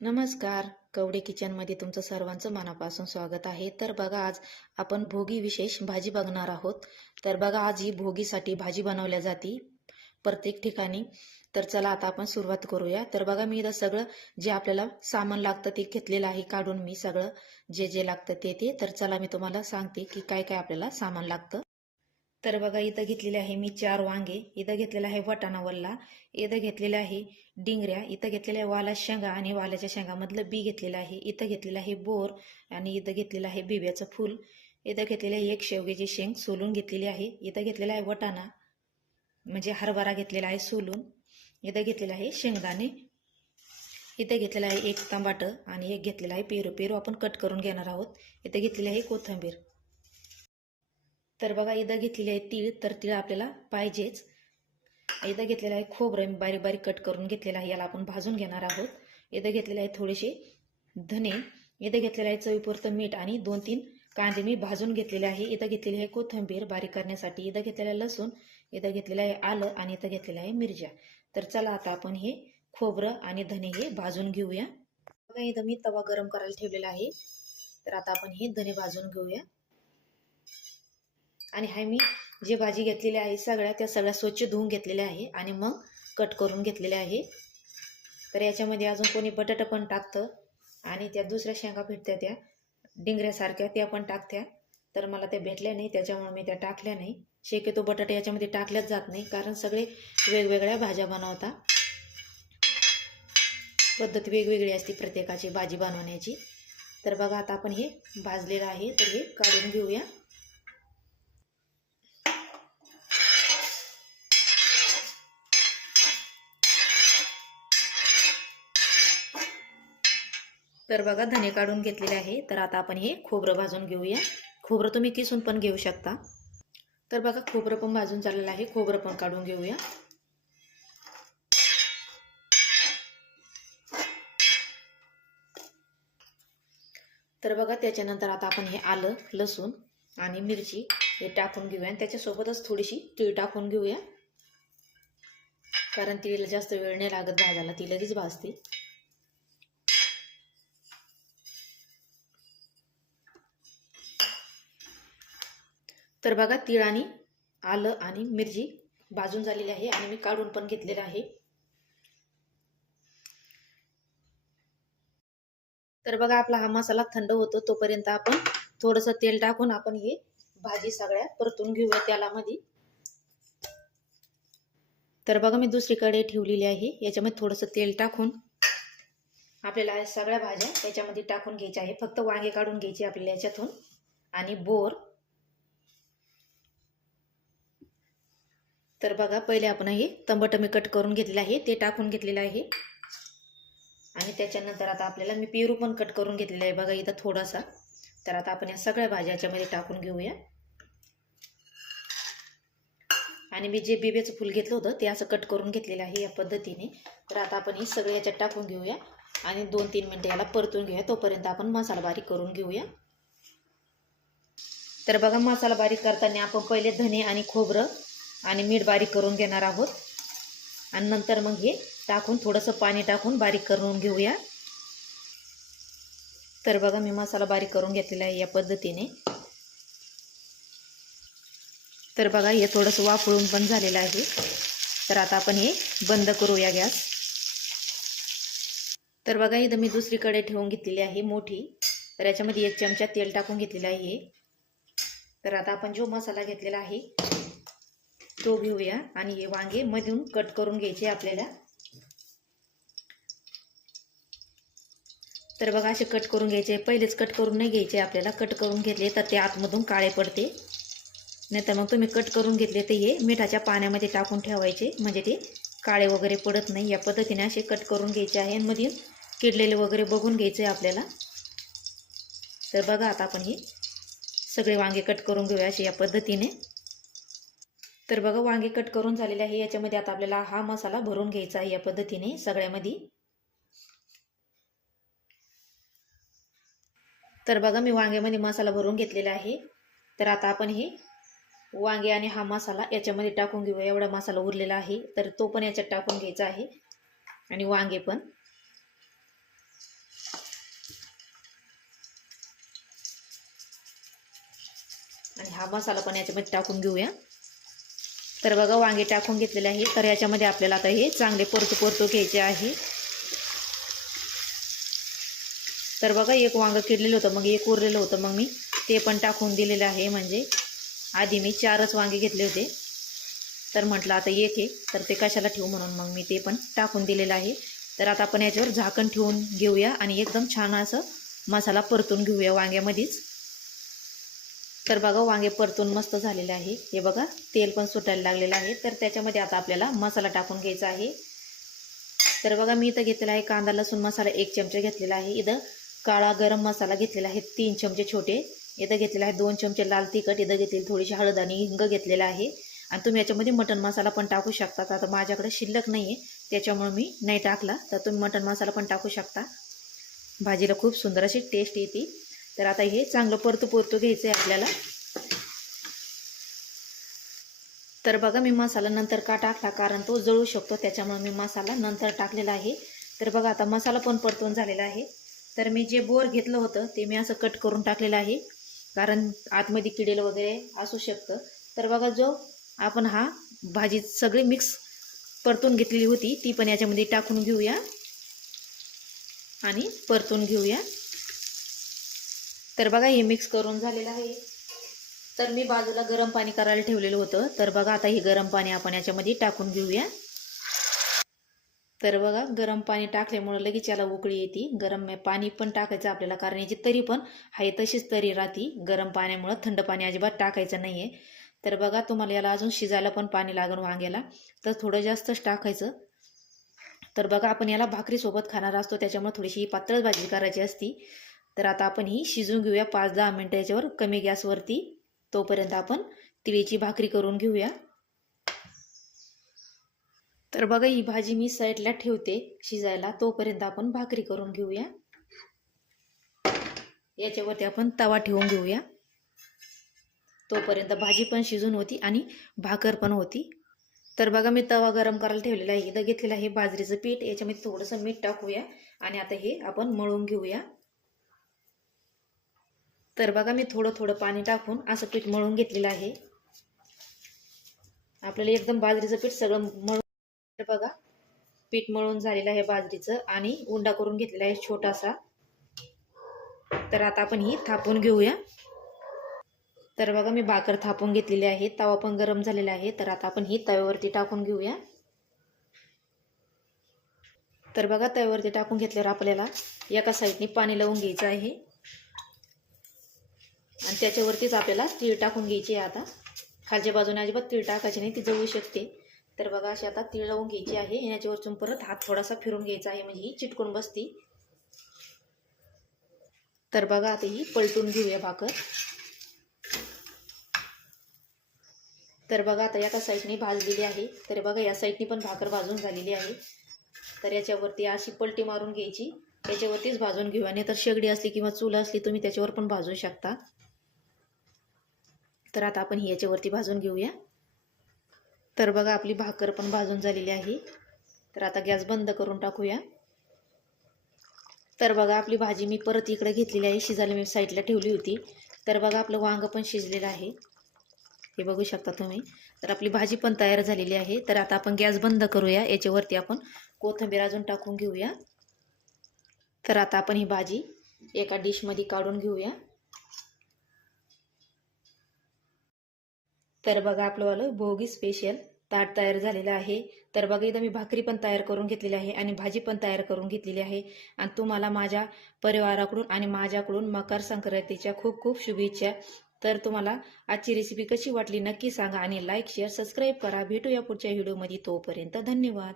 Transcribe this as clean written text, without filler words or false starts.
नमस्कार. कवडे किचनमध्ये तुमचं सर्वांचं मनापासून स्वागत आहे. तर बघा, आज आपण भोगी विशेष भाजी बघणार आहोत. तर बघा, आज ही भोगीसाठी भाजी बनवल्या जाते प्रत्येक ठिकाणी. तर चला आता आपण सुरुवात करूया. तर बघा, मी इथं सगळं जे आपल्याला सामान लागतं ते घेतलेलं आहे काढून. मी सगळं जे जे लागतं ते तर चला मी तुम्हाला सांगते की काय काय आपल्याला सामान लागतं. तर बघा, इथं घेतलेले आहे मी 4 वांगे, इथं घेतलेला आहे वाटाणा वल्ला, इथं घेतलेला आहे डिंगऱ्या, इथं घेतलेल्या आहे वाला शेंगा आणि वाल्याच्या शेंगामधलं बी घेतलेलं आहे, इथं घेतलेलं आहे बोर आणि इथं घेतलेलं आहे बिब्याचं फूल, इथं घेतलेलं आहे एक शेवग्याची शेंग सोलून घेतलेली आहे, इथं घेतलेला आहे वाटाणा म्हणजे हरभरा घेतलेला आहे सोलून, इथं घेतलेला आहे शेंगदाणे, इथं घेतलेला आहे एक टमाटर आणि एक घेतलेला आहे पेरू. पेरू आपण कट करून घेणार आहोत. इथं घेतलेली आहे कोथिंबीर. तर बघा, इथं घेतलेली आहे तीळ. तर तीळ आपल्याला पाहिजेच. इथं घेतलेलं आहे खोबरं बारीक बारीक कट करून घेतलेलं आहे, याला आपण भाजून घेणार आहोत. इथं घेतलेले आहे थोडेसे धने, इथं घेतलेलं आहे चवीपुरतं मीठ आणि 2-3 कांदे मी भाजून घेतलेले आहे. इथं घेतलेली आहे कोथिंबीर बारीक करण्यासाठी, इथं घेतलेलं आहे लसूण, इथं घेतलेलं आहे आलं आणि इथं घेतलेलं आहे मिरच्या. तर चला आता आपण हे खोबरं आणि धने हे भाजून घेऊया. बघा, इथं मी तवा गरम करायला ठेवलेला आहे. तर आता आपण हे धने भाजून घेऊया. आणि हा मी जे भाजी घेतलेली आहे त्या सगळ्या स्वच्छ धुवून घेतलेल्या आहे आणि मग कट करून घेतलेल्या आहे. तर याच्यामध्ये अजून कोणी बटाटा पण टाकतं आणि त्या दुसऱ्या शेंगा भेटत्या त्या डिंगऱ्यासारख्या, त्या पण टाकत्या. तर मला त्या भेटल्या नाही, त्याच्यामुळे मी त्या टाकल्या नाही. शक्यतो बटाटे याच्यामध्ये टाकल्याच जात नाही, कारण सगळे वेगवेगळ्या भाज्या बनवता, पद्धत वेगवेगळी असते प्रत्येकाची भाजी बनवण्याची. तर बघा, आता आपण हे भाजलेलं आहे तर हे काढून घेऊया. तर बघा, धने काढून घेतलेले आहे. तर आता आपण हे खोबरं भाजून घेऊया. खोबरं तुम्ही किसून पण घेऊ शकता. तर बघा, खोबरं पण भाजून झालेलं आहे, खोबरं पण काढून घेऊया. तर बघा, त्याच्यानंतर आता आपण हे आलं लसूण आणि मिरची हे टाकून घेऊया आणि त्याच्यासोबतच थोडीशी तीळ टाकून घेऊया, कारण तीळला जास्त वेळ नाही लागत भाजायला, ती लगेच भाजते. तर बघा, तीळ आणि आलं आणि मिरची भाजून झालेली आहे आणि मी काढून पण घेतलेलं आहे. तर बघा, आपला हा मसाला थंड होतो तोपर्यंत आपण थोडंसं तेल टाकून आपण हे भाजी सगळ्या परतून घेऊया तेलामध्ये. तर बघा, मी दुसरी कढई ठेवलेली आहे, याच्यामध्ये थोडंसं तेल टाकून आपल्याला सगळ्या भाज्या याच्यामध्ये टाकून घ्यायच्या आहे. फक्त वांगे काढून घ्यायचे आपल्याला याच्यातून आणि बोर. तर बघा, पहिले आपण हे टमाटर मी कट करून घेतलेलं आहे ते टाकून घेतलेलं आहे आणि त्याच्यानंतर आता आपल्याला मी पेरू पण कट करून घेतलेला आहे बघा इथं थोडासा. तर आता आपण या सगळ्या भाज्या याच्यामध्ये टाकून घेऊया आणि मी जे बिब्याचं फूल घेतलं होतं ते असं कट करून घेतलेलं आहे या पद्धतीने. तर आता आपण हे सगळे याच्यात टाकून घेऊया आणि 2-3 मिनिटं याला परतून घेऊया, तोपर्यंत आपण मसाला बारीक करून घेऊया. तर बघा, मसाला बारीक करताना आपण पहिले धने आणि खोबरं आणि मीठ बारीक करून घेणार आहोत आणि नंतर मग हे टाकून थोडंसं पाणी टाकून बारीक करून घेऊया. तर बघा, मी मसाला बारीक करून घेतलेला आहे या पद्धतीने. तर बघा, हे थोडंसं वाफळून पण झालेलं आहे. तर आता आपण हे बंद करूया गॅस. तर बघा, इथं मी दुसरी कढई ठेवून घेतलेली आहे मोठी. तर याच्यामध्ये 1 चमचा तेल टाकून घेतलेला आहे. तर आता आपण जो मसाला घेतलेला आहे तो घेऊया आणि हे वांगे मधून कट करून घ्यायचे आपल्याला. तर बघा, असे कट करून घ्यायचे, पहिलेच कट करून नाही घ्यायचे आपल्याला. कट करून घेतले तर ते आतमधून काळे पडते, नाहीतर मग तुम्ही कट करून घेतले तर हे मिठाच्या पाण्यामध्ये टाकून ठेवायचे, म्हणजे ते काळे वगैरे पडत नाही. या पद्धतीने असे कट करून घ्यायचे आहे आणि मधून किडलेले वगैरे बघून घ्यायचे आपल्याला. तर बघा, आता आपण हे सगळे वांगे कट करून घेऊया असे या पद्धतीने. तर बघा, वांगे कट करून झालेले आहे. याच्यामध्ये आता आपल्याला हा मसाला भरून घ्यायचा आहे या पद्धतीने सगळ्यामध्ये. तर बघा, मी वांग्यामध्ये मसाला भरून घेतलेला आहे. तर आता आपण हे वांगे आणि हा मसाला याच्यामध्ये टाकून घेऊया. एवढा मसाला उरलेला आहे तर तो पण याच्यात टाकून घ्यायचा आहे आणि वांगे पण. हा मसाला पण याच्यामध्ये टाकून घेऊया. तर बघा वांगे टाकून घेतलेले आहे. तर याच्यामध्ये आपल्याला आता हे चांगले परतू घ्यायचे आहे. तर बघा एक वांगं किडलेलं होतं, मग एक उरलेलं होतं, मग मी ते पण टाकून दिलेलं आहे. म्हणजे आधी मी 4च वांगे घेतले होते, तर म्हटलं आता एक आहे तर ते कशाला ठेवू, म्हणून मग मी ते पण टाकून दिलेलं आहे. तर आता आपण याच्यावर झाकण ठेवून घेऊया आणि एकदम छान असं मसाला परतून घेऊया वांग्यामध्येच. तर बघा वांगे परतून मस्त झालेले आहे. हे बघा तेल पण सुटायला लागलेलं आहे. तर त्याच्यामध्ये आता आपल्याला मसाला टाकून घ्यायचा आहे. तर बघा मी इथं घेतलेला आहे कांदा लसूण मसाला 1 चमचा घेतलेला आहे. इथं काळा गरम मसाला घेतलेला आहे 3 चमचे छोटे. इथं घेतलेला आहे 2 चमचे लाल तिखट. इथं घेतलेली थोडीशी हळद आणि हिंग घेतलेला आहे. आणि तुम्ही याच्यामध्ये मटण मसाला पण टाकू शकता. आता माझ्याकडे शिल्लक नाही आहे त्याच्यामुळे मी नाही टाकला, तर तुम्ही मटण मसाला पण टाकू शकता. भाजीला खूप सुंदर अशी टेस्ट येते. तर आता हे चांगलं परतू घ्यायचं आहे आपल्याला. तर बघा मी मसाला नंतर का टाकला, कारण तो जळू शकतो, त्याच्यामुळे मी मसाला नंतर टाकलेला आहे. तर बघा आता मसाला पण परतून झालेला आहे. तर मी जे बोर घेतलं होतं ते मी असं कट करून टाकलेलं आहे, कारण आतमध्ये किडेल वगैरे असू शकतं. तर बघा जो आपण हा भाजी सगळी मिक्स परतून घेतलेली होती ती पण याच्यामध्ये टाकून घेऊया आणि परतून घेऊया. तर बघा हे मिक्स करून झालेलं आहे. तर मी बाजूला गरम पाणी करायला ठेवलेलं होतं. तर बघा आता हे गरम पाणी आपण याच्यामध्ये टाकून घेऊया. तर बघा गरम पाणी टाकल्यामुळे लगेच याला उकळी येते. गरम पाणी पण टाकायचं आपल्याला, कारण याची तरी पण आहे तशीच तरी राहती गरम पाण्यामुळं. थंड पाणी अजिबात टाकायचं नाही आहे. तर बघा तुम्हाला याला अजून शिजायला पण पाणी लागेल वांग्याला, तर थोडं जास्तच टाकायचं. तर बघा आपण याला भाकरीसोबत खाणार असतो, त्याच्यामुळे थोडीशी पातळ भाजी करायची असती. तर आता आपण ही शिजून घेऊया 5-10 मिनटं याच्यावर कमी गॅसवरती. तोपर्यंत आपण तिळीची भाकरी करून घेऊया. तर बघा ही भाजी मी साईडला ठेवते शिजायला, तोपर्यंत आपण भाकरी करून घेऊया. याच्यावरती आपण तवा ठेवून घेऊया. तोपर्यंत भाजी पण शिजून होती आणि भाकर पण होती. तर बघा मी तवा गरम करायला ठेवलेला आहे. इथं घेतलेलं आहे बाजरीचं पीठ. याच्यामध्ये थोडंसं मीठ टाकूया आणि आता हे आपण मळून घेऊया. तर बघा मी थोडं थोडं पाणी टाकून असं पीठ मळून घेतलेलं आहे. आपल्याला एकदम बाजरीचं पीठ सगळं मळून. तर बघा पीठ मळून झालेलं आहे बाजरीचं आणि उंडा करून घेतलेला आहे छोटासा. तर आता आपण ही थापून घेऊया. तर बघा मी भाकर थापून घेतलेली आहे. तवा पण गरम झालेला आहे. तर आता आपण ही तव्यावरती टाकून घेऊया. तर बघा तव्यावरती टाकून घेतल्यावर आपल्याला एका साईडने पाणी लावून घ्यायचं आहे आणि त्याच्यावरतीच आपल्याला तीळ टाकून घ्यायची आहे. आता खालच्या बाजूने अजिबात तीळ टाकायची नाही, ती जळू शकते. तर बघा अशी आता तीळ लावून घ्यायची आहे. याच्यावरतून परत हात थोडासा फिरून घ्यायचा आहे, म्हणजे ही चिटकून बसती. तर बघा आता ही पलटून घेऊया भाकर. तर बघा आता एका साईडने भाजलेली आहे. तर बघा या साईडने पण भाकर भाजून झालेली आहे. तर याच्यावरती अशी पलटी मारून घ्यायची, याच्यावरतीच भाजून घेऊया. नाही तर शेगडी असली किंवा चूल असली तुम्ही त्याच्यावर पण भाजू शकता. तर आता आपण ही याच्यावरती भाजून घेऊया. तर बघा आपली भाकर पण भाजून झालेली आहे. तर आता गॅस बंद करून टाकूया. तर बघा आपली भाजी मी परत इकडे घेतलेली आहे शिजायला, मी साईडला ठेवली होती. तर बघा आपलं वांग पण शिजलेलं आहे, हे बघू शकता तुम्ही. तर आपली भाजी पण तयार झालेली आहे. तर आता आपण गॅस बंद करूया. याच्यावरती आपण कोथिंबीर अजून टाकून घेऊया. तर आता आपण ही भाजी एका डिशमध्ये काढून घेऊया. तर बघा आपलंवालं भोगी स्पेशल ताट तयार झालेलं आहे. तर बघा इथं मी भाकरी पण तयार करून घेतलेली आहे आणि भाजी पण तयार करून घेतलेली आहे. आणि तुम्हाला माझ्या परिवाराकडून आणि माझ्याकडून मकर संक्रांतीच्या खूप खूप शुभेच्छा. तर तुम्हाला आजची रेसिपी कशी वाटली नक्की सांगा आणि लाईक शेअर सबस्क्राईब करा. भेटूया पुढच्या व्हिडिओमध्ये. तोपर्यंत धन्यवाद.